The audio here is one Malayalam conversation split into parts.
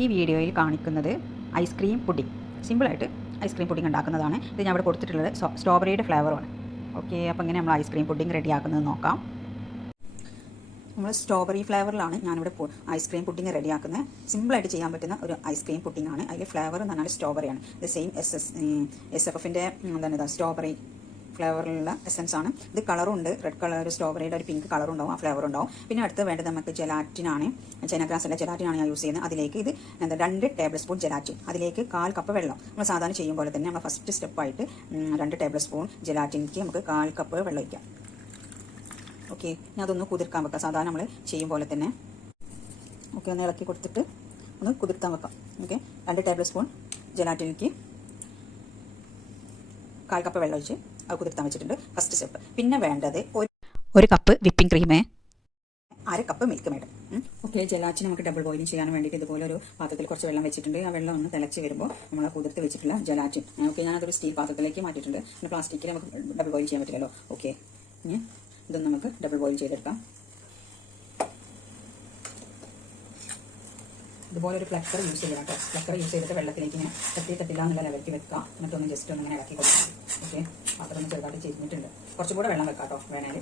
ഈ വീഡിയോയിൽ കാണിക്കുന്നത് ഐസ്ക്രീം പുഡിംഗ്. സിമ്പിളായിട്ട് ഐസ്ക്രീം പുഡിംഗ് ഉണ്ടാക്കുന്നതാണ്. ഇത് ഞാൻ ഇവിടെ കൊടുത്തിട്ടുള്ളത് സ്ട്രോബെറിയുടെ ഫ്ലേവറുമാണ്. ഓക്കെ, അപ്പോൾ ഇങ്ങനെ നമ്മൾ ഐസ്ക്രീം പുഡിംഗ് റെഡിയാക്കുന്നത് നോക്കാം. നമ്മൾ സ്ട്രോബെറി ഫ്ലേവറിലാണ് ഞാനിവിടെ ഐസ്ക്രീം പുഡിംഗ് റെഡിയാക്കുന്നത്. സിമ്പിളായിട്ട് ചെയ്യാൻ പറ്റുന്ന ഒരു ഐസ്ക്രീം പുഡിംഗ് ആണ്. അതിൽ ഫ്ലേവർ എന്ന് പറഞ്ഞാൽ സ്ട്രോബെറിയാണ്. ഇത് സെയിം SFFൻ്റെ എന്താണ് സ്ട്രോബെറി ഫ്ലേവറിലുള്ള എസൻസ് ആണ്. ഇത് കളറും ഉണ്ട്, റെഡ് കളർ സ്ട്രോബെറിയുടെ ഒരു പിങ്ക് കളർ ഉണ്ടാവും, ആ ഫ്ലേവർ ഉണ്ടാവും. പിന്നെ അടുത്ത് വേണ്ടത് നമുക്ക് ജെലാറ്റിനാണ്. ചൈനാഗ്രാസിലെ ജെലാറ്റിനാണ് ഞാൻ യൂസ് ചെയ്യുന്നത്. അതിലേക്ക് ഇത് 2 ടേബിൾ സ്പൂൺ ജെലാറ്റിൻ, അതിലേക്ക് 1/4 കപ്പ് വെള്ളം. നമ്മൾ സാധാരണ ചെയ്യും പോലെ തന്നെ നമ്മൾ ഫസ്റ്റ് സ്റ്റെപ്പായിട്ട് 2 ടേബിൾ സ്പൂൺ ജെലാറ്റിനിക്ക് നമുക്ക് 1/4 കപ്പ് വെള്ളം ഒഴിക്കാം. ഓക്കെ, ഞാൻ അതൊന്ന് കുതിർക്കാൻ വെക്കാം സാധാരണ നമ്മൾ ചെയ്യും പോലെ തന്നെ. ഓക്കെ, ഒന്ന് ഇളക്കി കൊടുത്തിട്ട് ഒന്ന് കുതിർത്താൻ വെക്കാം. ഓക്കെ, 2 ടേബിൾ സ്പൂൺ ജെലാറ്റിനിക്ക് 1/4 കപ്പ് വെള്ളം ഒഴിച്ച് അത് കുതിർത്താൻ വെച്ചിട്ടുണ്ട്, ഫസ്റ്റ് സ്റ്റെപ്പ്. പിന്നെ വേണ്ടത് 1 cup whipping cream, 1/2 cup milk made. Okay, gelatin നമുക്ക് ഡബിൾ ബോയിലിംഗ് ചെയ്യാൻ വേണ്ടിയിട്ട് ഇതുപോലെ ഒരു പാത്രത്തിൽ കുറച്ച് വെള്ളം വെച്ചിട്ടുണ്ട്. ആ വെള്ളം ഒന്ന് തിളച്ച് വരുമ്പോൾ നമ്മൾ കുതിർത്ത് വെച്ചിട്ടുള്ള ജെലാറ്റിൻ, ഓക്കെ, ഞാനതൊരു സ്റ്റീൽ പാത്രത്തിലേക്ക് മാറ്റിയിട്ടുണ്ട്. പിന്നെ പ്ലാസ്റ്റിക്കിൽ നമുക്ക് ഡബിൾ ബോയിൽ ചെയ്യാൻ പറ്റില്ലല്ലോ. ഓക്കെ, ഇനി ഇതൊന്ന് നമുക്ക് ഡബിൾ ബോയിൽ ചെയ്തെടുക്കാം. ഇതുപോലെ ഒരു ഫ്ലക്കർ യൂസ് ചെയ്യണം കേട്ടോ. ഫ്ലക്കർ യൂസ് ചെയ്തിട്ട് വെള്ളത്തിലേക്ക് ഇങ്ങനെ തട്ടില്ല എന്നുള്ള ലെവലിലേക്ക് വെക്കാം. എന്നിട്ടൊന്ന് ജസ്റ്റ് ഒന്ന് ഇങ്ങനെ ഇളക്കി കൊടുക്കാം. ഓക്കെ, പാത്രം ഒന്ന് ചെറുതായിട്ട് ചെയ്തിട്ടുണ്ട്. കുറച്ചും കൂടെ വെള്ളം വെക്കാം കേട്ടോ വേണേൽ.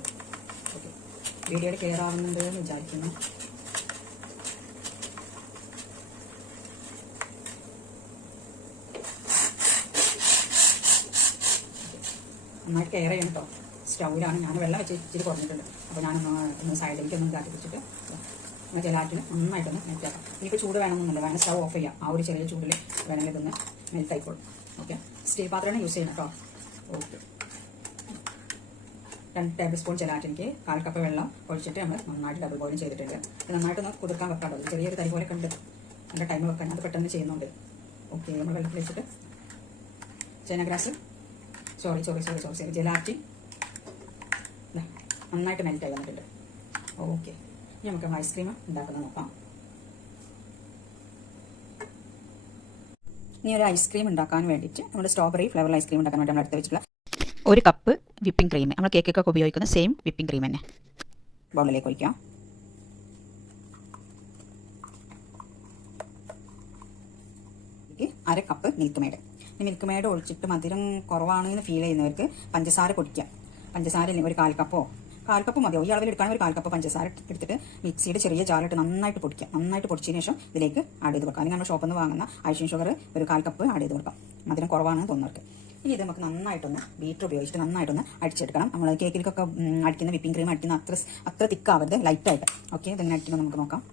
ഓക്കെ, വീഡിയോയിൽ ക്ലിയർ ആവുന്നുണ്ട് എന്ന് വിചാരിക്കുന്നു. നന്നായിട്ട് കെയർ ചെയ്യണം കേട്ടോ. സ്റ്റൗവിലാണ് ഞാൻ വെള്ളം വെച്ച് ഇച്ചിരി കുറഞ്ഞിട്ടുണ്ട്. അപ്പോൾ ഞാനൊന്ന് സൈഡിലേക്ക് ഒന്ന് കാട്ടി വെച്ചിട്ട് ജെലാറ്റിന് നന്നായിട്ടൊന്ന് മെൽറ്റാക്കാം. ഇനിയിപ്പോൾ ചൂട് വേണമെന്നൊന്നുമില്ല, വേണം സ്റ്റവ് ഓഫ് ചെയ്യാം. ആ ഒരു ചെറിയ ചൂടിൽ വേണമെങ്കിൽ ഇതൊന്ന് മെൽറ്റായിക്കോളും. ഓക്കെ, സ്റ്റീൽ പാത്രമാണ് യൂസ് ചെയ്യണം കേട്ടോ. ഓക്കെ, 2 ടേബിൾ സ്പൂൺ ജെലാറ്റിനിക്ക് 1/4 കപ്പ് വെള്ളം ഒഴിച്ചിട്ട് നമ്മൾ നന്നായിട്ട് ഡബിൾ ബോയിലിംഗ് ചെയ്തിട്ടുണ്ട്. ഇത് നന്നായിട്ടൊന്ന് കുതിർക്കാൻ വെക്കാട്ടോ. ചെറിയൊരു തരി പോലെ കണ്ട് നല്ല ടൈം വെക്കാൻ, അത് പെട്ടെന്ന് ചെയ്യുന്നുണ്ട്. ഓക്കെ, നമ്മൾ വെള്ളത്തിൽ വെച്ചിട്ട് ചൈനാഗ്രാസ് ജെലാറ്റിൻ നന്നായിട്ട് മെൽറ്റായി വന്നിട്ടുണ്ട്. ഓക്കെ, ഇനി നമുക്ക് ഐസ്ക്രീം ഉണ്ടാക്കുന്നത് നോക്കാം. ഇനി ഒരു ഐസ്ക്രീം ഉണ്ടാക്കാൻ വേണ്ടിയിട്ട് നമ്മുടെ സ്ട്രോബെറി ഫ്ലേവർ ഐസ്ക്രീം ഉണ്ടാക്കാൻ വേണ്ടി നമ്മൾ എടുത്ത് വെച്ചിട്ടുള്ള 1 കപ്പ് വിപ്പിംഗ് ക്രീം, നമ്മൾ കേക്കൊക്കെ ഉപയോഗിക്കുന്ന സെയിം വിപ്പിംഗ് ക്രീം തന്നെ ബൗളിലേക്ക് ഒഴിക്കാം. അര കപ്പ് മിൽക്ക് മേഡ്. ഈ മിൽക്ക് മേഡ് ഒഴിച്ചിട്ട് മധുരം കുറവാണെന്ന് ഫീൽ ചെയ്യുന്നവർക്ക് പഞ്ചസാര പൊടിക്കാം. പഞ്ചസാര ഇല്ലെങ്കിൽ ഒരു 1/4 കപ്പോ 1/4 കപ്പ് മതിയോ. ഈ അളവിൽ എടുക്കുകയാണെങ്കിൽ ഒരു 1/4 കപ്പ് പഞ്ചസാര എടുത്തിട്ട് മിക്സിയുടെ ചെറിയ ജാറിട്ട് നന്നായിട്ട് പൊടിക്കാം. നന്നായിട്ട് പൊടിച്ചതിന് ശേഷം ഇതിലേക്ക് ആഡ് ചെയ്ത് കൊടുക്കാം. അല്ലെങ്കിൽ നമ്മൾ ഷോപ്പിൽ നിന്ന് വാങ്ങുന്ന ഐസിങ് ഷുഗർ ഒരു 1/4 കപ്പ് ആഡ് ചെയ്ത് കൊടുക്കാം, മധുരം കുറവാണെന്ന് തോന്നുന്നവർക്ക്. ഇനി ഇത് നമുക്ക് നന്നായിട്ടൊന്ന് ബീറ്റർ ഉപയോഗിച്ചിട്ട് നന്നായിട്ടൊന്ന് അടിച്ചെടുക്കണം. നമ്മൾ കേക്കിലേക്കൊക്കെ അടിക്കുന്ന വിപ്പിംഗ് ക്രീം അടിക്കുന്ന അത്ര തിക്കാവരുത്, ലൈറ്റായിട്ട്. ഓക്കെ, ഇതെങ്ങനെ അടിക്കുന്നത് നമുക്ക് നോക്കാം.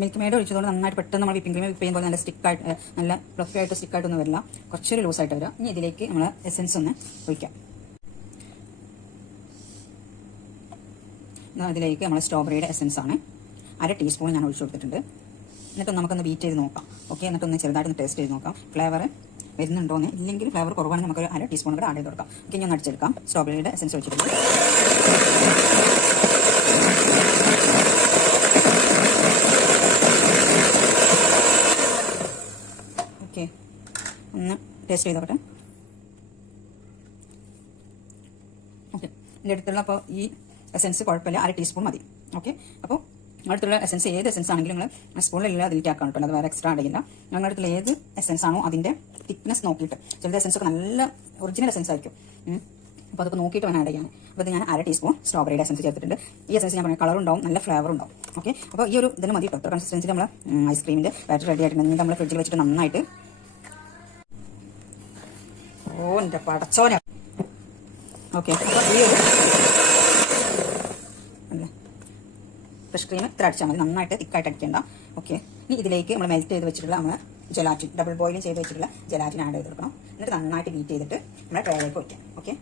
മിൽക്ക് മേഡ് ഒഴിച്ചതുകൊണ്ട് നന്നായിട്ട് പെട്ടെന്ന് നമ്മൾ വിപ്പിംഗ് ക്രീം വിപ്പ് ചെയ്യുമ്പോൾ നല്ല സ്റ്റിക്കായിട്ട്, നല്ല ഫ്ലഫി ആയിട്ട് സ്റ്റിക്കായിട്ടൊന്നും വരില്ല, കുറച്ചൊരു ലൂസായിട്ട് വരിക. ഇനി ഇതിലേക്ക് നമ്മൾ എസൻസ് ഒന്ന് ഒഴിക്കാം. ഇതിലേക്ക് നമ്മൾ സ്ട്രോബെറിയുടെ എസൻസ് ആണ് 1/2 ടീസ്പൂൺ ഞാൻ ഒഴിച്ചു കൊടുത്തിട്ടുണ്ട്. എന്നിട്ട് നമുക്കൊന്ന് ബീറ്റ് ചെയ്ത് നോക്കാം. ഓക്കെ, എന്നിട്ടൊന്ന് ചെറുതായിട്ടൊന്ന് ടേസ്റ്റ് ചെയ്ത് നോക്കാം ഫ്ലേവർ വരുന്നുണ്ടോന്ന്. ഇല്ലെങ്കിൽ ഫ്ലേവർ കുറവാണെങ്കിൽ നമുക്കൊരു 1/2 ടീസ്പൂൺ കൂടെ ആഡ് ചെയ്ത് കൊടുക്കാം. ഓക്കെ, ഞാൻ അടിച്ചെടുക്കാം. സ്ട്രോബെറിയുടെ എസൻസ് ഒഴിച്ചിട്ടുണ്ട്. ഒന്ന് ടേസ്റ്റ് ചെയ്തോട്ടെ. ഓക്കെ, എൻ്റെ അടുത്തുള്ള അപ്പോൾ ഈ എസൻസ് കുഴപ്പമില്ല, 1/2 ടീസ്പൂൺ മതി. ഓക്കെ, അപ്പോൾ അടുത്തുള്ള എസൻസ് ഏത് എസൻസ് ആണെങ്കിലും നിങ്ങൾ സ്പൂണിലില്ല അതിലേക്ക് ആക്കാൻ കേട്ടോ, അത് വേറെ എക്സ്ട്രാ ആഡ് ചെയ്യില്ല. ഞങ്ങളുടെ അടുത്തുള്ള ഏത് എസൻസ് ആണോ അതിൻ്റെ തിക്നെസ് നോക്കിയിട്ട്, ചില എസൻസ് ഒക്കെ നല്ല ഒറിജിനൽ എസൻസ് ആയിരിക്കും. അപ്പോൾ അതൊക്കെ നോക്കിയിട്ട് വേണം ആഡ് ചെയ്യാൻ. അപ്പോൾ ഇത് ഞാൻ 1/2 ടീസ്പൂൺ സ്ട്രോബെറിയുടെ എസൻസ് ചേർത്തിട്ടുണ്ട്. ഈ എസൻസ് ഞാൻ പറഞ്ഞ കളർ ഉണ്ടാവും, നല്ല ഫ്ലേവർ ഉണ്ടാവും. ഓക്കെ, അപ്പോൾ ഈ ഒരു ഇതിന് മതി കേട്ടോ. കൺസിസ്റ്റൻസി നമ്മൾ ഐസ്ക്രീമിൻ്റെ ബാറ്റർ റെഡി ആയിട്ടുണ്ടെങ്കിൽ നമ്മൾ ഫ്രിഡ്ജിൽ വെച്ചിട്ട് നന്നായിട്ട് എൻ്റെ പടച്ചോനെ. ഓക്കെ, അപ്പോൾ ഈ ഒരു അല്ലേ ഫ്രഷ് ക്രീം ഇത്ര അടിച്ചാൽ മതി, നന്നായിട്ട് തിക്കായിട്ട് അടിക്കേണ്ട. ഓക്കെ, ഇനി ഇതിലേക്ക് നമ്മൾ മെൽറ്റ് ചെയ്ത് വെച്ചിട്ടുള്ള നമ്മൾ ജെലാറ്റിൻ, ഡബിൾ ബോയിലിംഗ് ചെയ്ത് വെച്ചിട്ടുള്ള ജെലാറ്റിൻ ആഡ് ചെയ്ത് കൊടുക്കണം. എന്നിട്ട് നന്നായിട്ട് ബീറ്റ് ചെയ്തിട്ട് നമ്മൾ ട്രേയിലേക്ക് ഒഴിക്കാം. ഓക്കെ,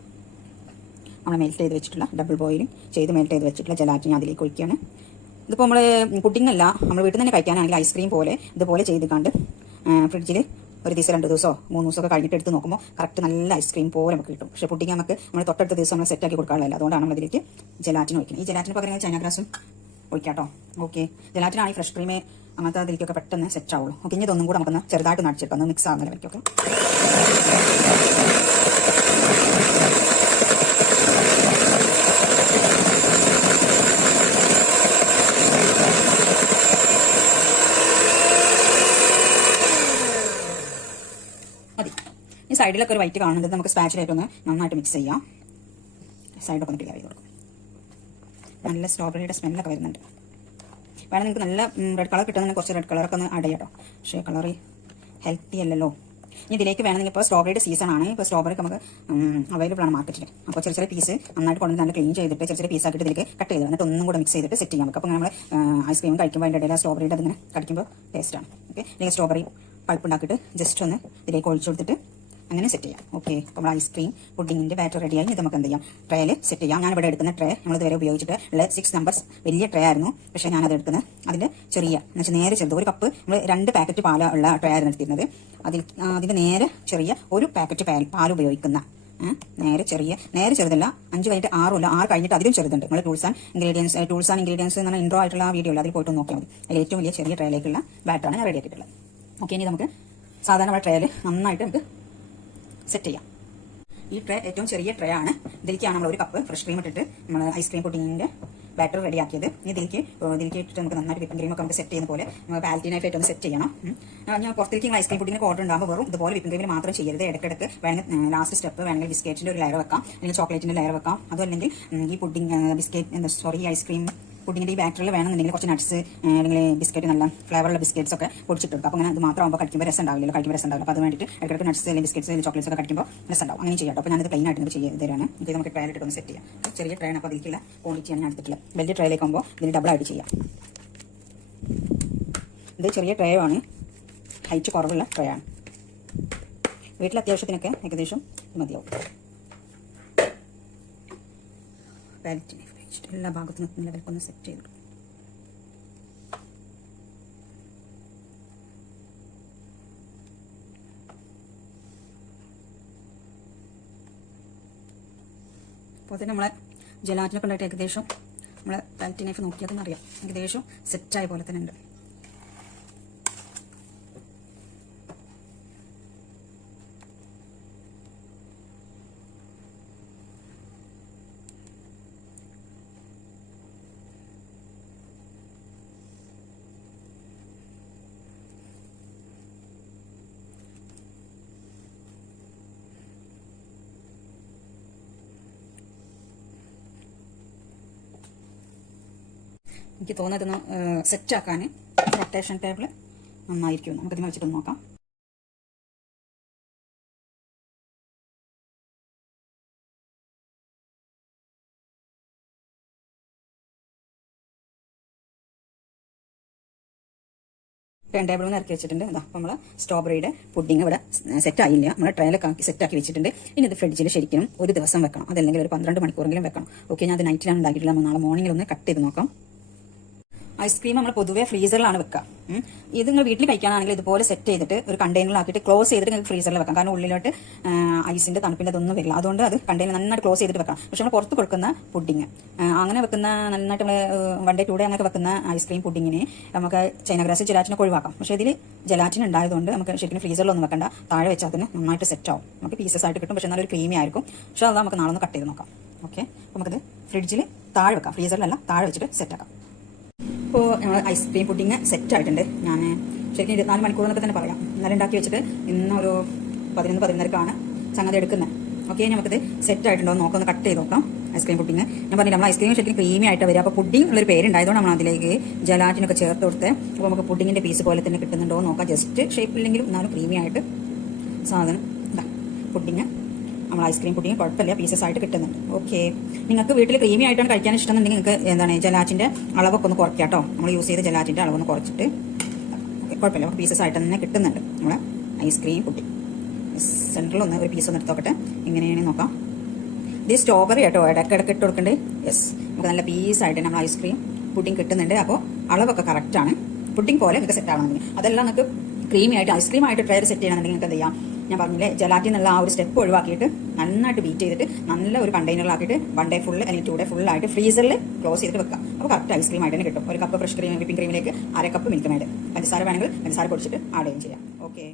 നമ്മൾ മെൽറ്റ് ചെയ്ത് വെച്ചിട്ടുള്ള ഡബിൾ ബോയിലിംഗ് ചെയ്ത് മെൽറ്റ് ചെയ്ത് വെച്ചിട്ടുള്ള ജെലാറ്റിൻ അതിലേക്ക് ഒഴിക്കുകയാണ്. ഇതിപ്പോൾ നമ്മൾ പുഡിംഗ് അല്ല, നമ്മൾ വീട്ടിൽ നിന്ന് തന്നെ കഴിക്കാനാണെങ്കിൽ ഐസ്ക്രീം പോലെ ഇതുപോലെ ചെയ്ത് കണ്ട് ഫ്രിഡ്ജിൽ ഒരു ദിവസം 2 ദിവസമോ 3 ദിവസമൊക്കെ കഴിഞ്ഞിട്ട് എടുത്ത് നോക്കുമ്പോൾ കറക്റ്റ് നല്ല ഐസ്ക്രീം പോലെ നമുക്ക് കിട്ടും. പക്ഷേ പുഡിംഗ് നമുക്ക് നമ്മൾ തൊട്ടടുത്ത ദിവസം നമ്മൾ സെറ്റാക്കി കൊടുക്കാറില്ല. അതുകൊണ്ടാണ് നമ്മൾ ഇതിലേക്ക് ജലാറ്റിൻ ഒഴിക്കുന്നത്. ഈ ജലാറ്റിന് പകരം ചൈന ഗ്രാസും ഒഴിക്കാം കേട്ടോ. ഓക്കെ, ജലാറ്റിനാണ് ഈ ഫ്രഷ് ക്രീം അങ്ങനത്തെ അതിലേക്കൊക്കെ പെട്ടെന്ന് സെറ്റ് ആവുള്ളൂ. ഓക്കെ, ഇനി ഇതൊന്നും കൂടെ നമുക്കൊന്ന് ചെറുതായിട്ട് നടിച്ചെടുക്കാം, ഒന്ന് മിക്സ് ആകുന്ന വരയ്ക്കൊക്കെ. മതി. ഈ സൈഡിലൊക്കെ ഒരു വൈറ്റ് കാണുന്നത് നമുക്ക് സ്പാച്ചിലായിട്ടൊന്ന് നന്നായിട്ട് മിക്സ് ചെയ്യാം. സൈഡൊക്കെ ഒന്ന് ക്ലിയർ ചെയ്ത് കൊടുക്കും. നല്ല സ്ട്രോബെറിയുടെ സ്മെല്ലൊക്കെ വരുന്നുണ്ട്. വേണം നിങ്ങൾക്ക് നല്ല റെഡ് കളർ കിട്ടുന്നതിന് കുറച്ച് റെഡ് കളറൊക്കെ ഒന്ന് ആഡ് ചെയ്യാം കേട്ടോ. പക്ഷേ കളർ ഹെൽത്തി അല്ലല്ലോ. ഇനി ഇതിലേക്ക് വേണമെങ്കിൽ ഇപ്പോൾ സ്ട്രോബെറിയുടെ സീസൺ ആണ്. ഇപ്പോൾ സ്ട്രോബെറി നമുക്ക് അവൈലബിൾ ആണ് മാർക്കറ്റിൽ. അപ്പോൾ ചെറിയ പീസ് നന്നായിട്ട് കൊണ്ട് നല്ല ക്ലീൻ ചെയ്തിട്ട് ചെറിയ പീസാക്കിയിട്ട് ഇതിലേക്ക് കട്ട് ചെയ്ത് എന്നിട്ട് ഒന്നും കൂടെ മിക്സ് ചെയ്തിട്ട് സെറ്റ് ചെയ്യാം നമുക്ക്. അപ്പോൾ നമ്മൾ ഐസ്ക്രീം കഴിക്കുമ്പോൾ അതിൻ്റെ ഇടയിൽ സ്ട്രോബെറിയുടെ അതിങ്ങനെ കടിക്കുമ്പോൾ ടേസ്റ്റാണ്. ഓക്കെ, അല്ലെങ്കിൽ സ്ട്രോബെറി പൾപ്പ് ഉണ്ടാക്കിയിട്ട് ജസ്റ്റ് ഒന്ന് ഇതിലേക്ക് ഒഴിച്ചു കൊടുത്തിട്ട് അങ്ങനെ സെറ്റ് ചെയ്യാം. ഓക്കെ, അപ്പോൾ നമ്മൾ ഐസ്ക്രീം പുഡിങ്ങിൻ്റെ ബാറ്റർ റെഡിയായി. ഇത് നമുക്ക് എന്ത് ചെയ്യാം, ട്രേയിൽ സെറ്റ് ചെയ്യാം. ഞാനിവിടെ എടുക്കുന്ന ട്രേ നമ്മളിതുവരെ ഉപയോഗിച്ചിട്ട് ഉള്ള 6 നമ്പേഴ്സ് വലിയ ട്രേ ആയിരുന്നു. പക്ഷേ ഞാനത് എടുക്കുന്നത് അതിൻ്റെ ചെറിയ എന്ന് വെച്ചാൽ നേരെ ചെറുത് 1 കപ്പ് നമ്മൾ 2 പാക്കറ്റ് പാൽ ഉള്ള ട്രേ ആയിരുന്നു എടുത്തിരുന്നത്. അതിൻ്റെ നേരെ ചെറിയ 1 പാക്കറ്റ് പാൽ ഉപയോഗിക്കുന്ന നേരെ ചെറുതല്ല, 5 കഴിഞ്ഞിട്ട് 6 അല്ല, 6 കഴിഞ്ഞിട്ട് അതിലും ചെറുതുണ്ട്. നമ്മൾ ടൂൾസ് ആൻഡ് ഇൻഗ്രീഡിയൻസ് എന്ന് പറഞ്ഞാൽ ഇൻട്രോ ആയിട്ടുള്ള ആ വീഡിയോ അതിൽ പോയിട്ട് നോക്കിയാൽ മതി. അതിൽ ഏറ്റവും വലിയ ചെറിയ ട്രേയിലേക്കുള്ള ബാറ്ററാണ് ഞാൻ റെഡി ആക്കിയിട്ടുള്ളത്. ഓക്കെ, ഇനി നമുക്ക് സാധാരണ നമ്മുടെ ട്രേയിൽ നന്നായിട്ട് നമുക്ക് സെറ്റ് ചെയ്യാം. ഈ ട്രേ ഏറ്റവും ചെറിയ ട്രേ ആണ്. ഇതിലേക്കാണ് നമ്മൾ 1 കപ്പ് ഫ്രഷ് ക്രീം ഇട്ടിട്ട് നമ്മൾ ഐസ്ക്രീം പുഡിങ്ങിൻ്റെ ബാറ്റർ റെഡിയാക്കിയത്. ഇതിലേക്ക് ഇട്ടിട്ട് നമുക്ക് നന്നായിട്ട് വിപ്പിംഗ് ക്രീമൊക്കെ നമുക്ക് സെറ്റ് ചെയ്യുന്ന പോലെ പാലറ്റിനായിട്ട് ഒന്ന് സെറ്റ് ചെയ്യണം. ഞാൻ പുറത്തേക്ക് ഐസ്ക്രീം പുഡിങ്ങിന് ഓർഡർ ഉണ്ടാകുമ്പോൾ വെറും ഇതുപോലെ വിപ്പിംഗ് ക്രീമിന് മാത്രം ചെയ്യരുത്. ഇടയ്ക്കിടയ്ക്ക് വേണമെങ്കിൽ ലാസ്റ്റ് സ്റ്റെപ്പ് വേണമെങ്കിൽ ബിസ്ക്കറ്റിൻ്റെ ഒരു ലെയർ വെക്കാം, അല്ലെങ്കിൽ ചോക്ലേറ്റിൻ്റെ ലെയർ വെക്കാം. അതല്ലെങ്കിൽ ഈ പുഡിംഗ് ഐസ്ക്രീം പുഡിങ്ങിൻ്റെ ഈ ബാറ്ററിൽ വേണമെന്നുണ്ടെങ്കിൽ കുറച്ച് നട്ട്സ് അല്ലെങ്കിൽ ബിസ്ക്കറ്റ് നല്ല ഫ്ലേവറുള്ള ബിസ്ക്കറ്റ്സ് ഒക്കെ പൊടിച്ചിട്ട് കൊടുക്കും. അപ്പോൾ അങ്ങനെ അത് മാത്രമാകുമ്പോൾ കഴിക്കുമ്പോൾ രസം ഉണ്ടാവില്ല. അപ്പോൾ അത് വേണ്ടിയിട്ട് ഇടയ്ക്കിടയ്ക്ക് നട്ട്സ് അല്ലെങ്കിൽ ബിസ്ക്കറ്റ്സ് അല്ലെങ്കിൽ ചോക്ലേറ്റ്സ് ഒക്കെ കഴിക്കുമ്പോൾ രസം ഉണ്ടാവും. അങ്ങനെ ചെയ്യാം. അപ്പോൾ ഞാനത് പ്ലെയിൻ ആയിട്ട് ചെയ്ത് തരാണ്. ഇത് നമുക്ക് ട്രയലിട്ട് ഒന്ന് സെറ്റ് ചെയ്യാം. ചെറിയ ട്രേയാണ്, അപ്പോൾ അതിലേക്കുള്ള ക്വാണ്ടിറ്റിയാണ് ഞാൻ എടുത്തിട്ടുള്ളത്. വലിയ ട്രേയിലേക്ക് ആകുമ്പോൾ ഇതിന് ഡബിൾ ആയിട്ട് ചെയ്യാം. ഇത് ചെറിയ ട്രേ ആണ്, ഹൈറ്റ് കുറവുള്ള ട്രേ ആണ്. വീട്ടിൽ അത്യാവശ്യത്തിനൊക്കെ ഏകദേശം മതിയാവും. പാലറ്റിനെ എല്ലാ ഭാഗത്തും നിലവിൽക്കൊന്ന് സെറ്റ് ചെയ്തു. അപ്പോൾ തന്നെ നമ്മളെ ജലാറ്റിനൊക്കെ ഉണ്ടായിട്ട് ഏകദേശം നമ്മളെ പാലറ്റ് നൈഫ് നോക്കിയതെന്ന് അറിയാം, ഏകദേശം സെറ്റായ പോലെ തന്നെ ഉണ്ട്. എനിക്ക് തോന്നുന്നതൊന്ന് സെറ്റാക്കാൻ റൊട്ടേഷൻ ടേബിൾ നന്നായിരിക്കും. നമുക്കിതിനെ വെച്ചിട്ടൊന്ന് നോക്കാം. ടേൺ ടേബിളിൽ നിന്ന് ഇറക്കി വെച്ചിട്ടുണ്ട്. അപ്പോൾ നമ്മൾ സ്ട്രോബെറിയുടെ പുഡിങ് ഇവിടെ സെറ്റായില്ല, നമ്മൾ ട്രയലൊക്കെ ആക്കി സെറ്റാക്കി വെച്ചിട്ടുണ്ട്. ഇനി ഇത് ഫ്രിഡ്ജിൽ ശരിക്കും 1 ദിവസം വെക്കണം, അതല്ലെങ്കിൽ ഒരു 12 മണിക്കൂറെങ്കിലും വെക്കണം. ഓക്കെ, ഞാൻ അത് നൈറ്റിലാണ് ഉണ്ടാക്കിയിട്ടുള്ള. നാളെ മോർണിംഗിൽ ഒന്ന് കട്ട് ചെയ്ത് നോക്കാം. ഐസ്ക്രീം നമ്മൾ പൊതുവെ ഫ്രീസറിലാണ് വെക്കുക. ഇത് നിങ്ങൾ വീട്ടിൽ കഴിക്കാനാണെങ്കിൽ ഇതുപോലെ സെറ്റ് ചെയ്തിട്ട് ഒരു കണ്ടെയ്നറിലാക്കിയിട്ട് ക്ലോസ് ചെയ്തിട്ട് നിങ്ങൾക്ക് ഫ്രീസറിൽ വെക്കാം. കാരണം ഉള്ളിലോട്ട് ഐസിന്റെ തണുപ്പിന്റെ അതൊന്നും വരില്ല. അതുകൊണ്ട് അത് കണ്ടെയ്നർ നന്നായിട്ട് ക്ലോസ് ചെയ്തിട്ട് വെക്കാം. പക്ഷെ നമ്മൾ പുറത്ത് കൊടുക്കുന്ന പുഡിങ് അങ്ങനെ വെക്കുന്ന നന്നായിട്ട് നമ്മൾ 1 day 2 day അങ്ങനെ വെക്കുന്ന ഐസ്ക്രീം പുഡിങ്ങിനെ നമുക്ക് ചൈന ഗ്രാസ് ജലാറ്റിനൊക്കെ ഒഴിവാക്കാം. പക്ഷേ ഇതിൽ ജലാറ്റിൻ ഉണ്ടായതുകൊണ്ട് നമുക്ക് ശരിക്കും ഫ്രീസറിലൊന്നും വെക്കണ്ട, താഴെ വെച്ചാൽ അതിന് നന്നായിട്ട് സെറ്റ് ആവും. നമുക്ക് പീസസ് ആയിട്ട് കിട്ടും, പക്ഷേ നല്ലൊരു ക്രീമി ആയിരിക്കും. പക്ഷേ അത് നമുക്ക് നാളെ ഒന്ന് കട്ട് ചെയ്ത് നോക്കാം. ഓക്കെ, അപ്പോൾ നമുക്കത് ഫ്രിഡ്ജിൽ താഴെ വെക്കാം, ഫ്രീസറിലല്ല താഴെ വെച്ചിട്ട് സെറ്റാക്കാം. ഇപ്പോൾ നമ്മൾ ഐസ്ക്രീം പുഡിങ് സെറ്റ് ആയിട്ടുണ്ട്. ഞാൻ ശരിക്കും 24 മണിക്കൂർ എന്നൊക്കെ തന്നെ പറയാം. ഇന്നലെ ഉണ്ടാക്കി വെച്ചിട്ട് ഇന്നൊരു 11-11:30 സംഗതി എടുക്കുന്നത്. ഓക്കെ, നമുക്കിത് സെറ്റ് ആയിട്ടുണ്ടോ നോക്കാം, ഒന്ന് കട്ട് ചെയ്ത് നോക്കാം. ഐസ്ക്രീം പുഡിങ് ഞാൻ പറഞ്ഞില്ല, നമ്മൾ ഐസ്ക്രീം ശരിക്കും ക്രീമി ആയിട്ട് വരിക. അപ്പോൾ പുഡിങ് ഉള്ളൊരു പേരുണ്ടായതുകൊണ്ട് നമ്മൾ അതിലേക്ക് ജലാറ്റിനൊക്കെ ചേർത്ത് കൊടുത്ത് അപ്പോൾ നമുക്ക് പുഡിങ്ങിൻ്റെ പീസ് പോലെ തന്നെ കിട്ടുന്നുണ്ടോ നോക്കാം. ജസ്റ്റ് ഷേപ്പില്ലെങ്കിലും എന്നാലും ക്രീമി ആയിട്ട് സാധനം ഇതാ പുഡിങ്. നമ്മൾ ഐസ്ക്രീം പുഡിങ് കുഴപ്പമില്ല, പീസസ് ആയിട്ട് കിട്ടുന്നുണ്ട്. ഓക്കെ, നിങ്ങൾക്ക് വീട്ടിൽ ക്രീമി ആയിട്ടാണ് കഴിക്കാൻ ഇഷ്ടമെന്നുണ്ടെങ്കിൽ നിങ്ങൾക്ക് എന്താണ് ജലാറ്റിൻ്റെ അളവൊക്കെ ഒന്ന് കുറയ്ക്കാം കേട്ടോ. നമ്മൾ യൂസ് ചെയ്ത ജലാറ്റിൻ്റെ അളവൊന്ന് കുറച്ചിട്ട് കുഴപ്പമില്ല, പീസസ് ആയിട്ട് തന്നെ കിട്ടുന്നുണ്ട് നമ്മളെ ഐസ്ക്രീം പുഡിങ്. സെൻറ്ററിൽ ഒരു പീസ് ഒന്ന് എടുത്തോക്കട്ടെ, ഇങ്ങനെയാണ് നോക്കാം. ഇത് സ്ട്രോബെറി കേട്ടോ, ഇടയ്ക്കിടയ്ക്ക് ഇട്ട് കൊടുക്കണ്ടേ. യെസ്, നമുക്ക് നല്ല പീസായിട്ട് നമ്മൾ ഐസ്ക്രീം പുഡിങ് കിട്ടുന്നുണ്ട്. അപ്പോൾ അളവൊക്കെ കറക്റ്റാണ്, പുഡിങ് പോലെ നിങ്ങൾക്ക് സെറ്റ് ആവണമെങ്കിൽ. അതെല്ലാം നിങ്ങൾക്ക് ക്രീമി ആയിട്ട് ഐസ്ക്രീം ആയിട്ട് ട്രയർ സെറ്റ് ചെയ്യണമെന്നുണ്ടെങ്കിൽ നിങ്ങൾക്ക് എന്ത് ചെയ്യാം, ഞാൻ പറഞ്ഞില്ലേ ജലാറ്റിൻ എന്നുള്ള ആ ഒരു സ്റ്റെപ്പ് ഒഴിവാക്കിയിട്ട് നന്നായിട്ട് ബീറ്റ് ചെയ്തിട്ട് നല്ല ഒരു കണ്ടെയ്നറിലാക്കിയിട്ട് 1 ഡേ ഫുൾ അല്ലെങ്കിൽ 2 ഡേ ഫുള്ളായിട്ട് ഫ്രീസറിൽ ക്ലോസ് ചെയ്തിട്ട് വെക്കാം. അപ്പോൾ കറക്റ്റ് ഐസ്ക്രീം ആയിട്ട് തന്നെ കിട്ടും. ഒരു കപ്പ് ഫ്രഷ് ക്രീം വിപ്പിംഗ് ക്രീമിലേക്ക് 1/2 കപ്പ് മിൽക്ക് മേഡ്, പഞ്ചസാര വേണമെങ്കിൽ പഞ്ചസാര പൊടിച്ചിട്ട് ആഡ് ചെയ്യാം. ഓക്കെ.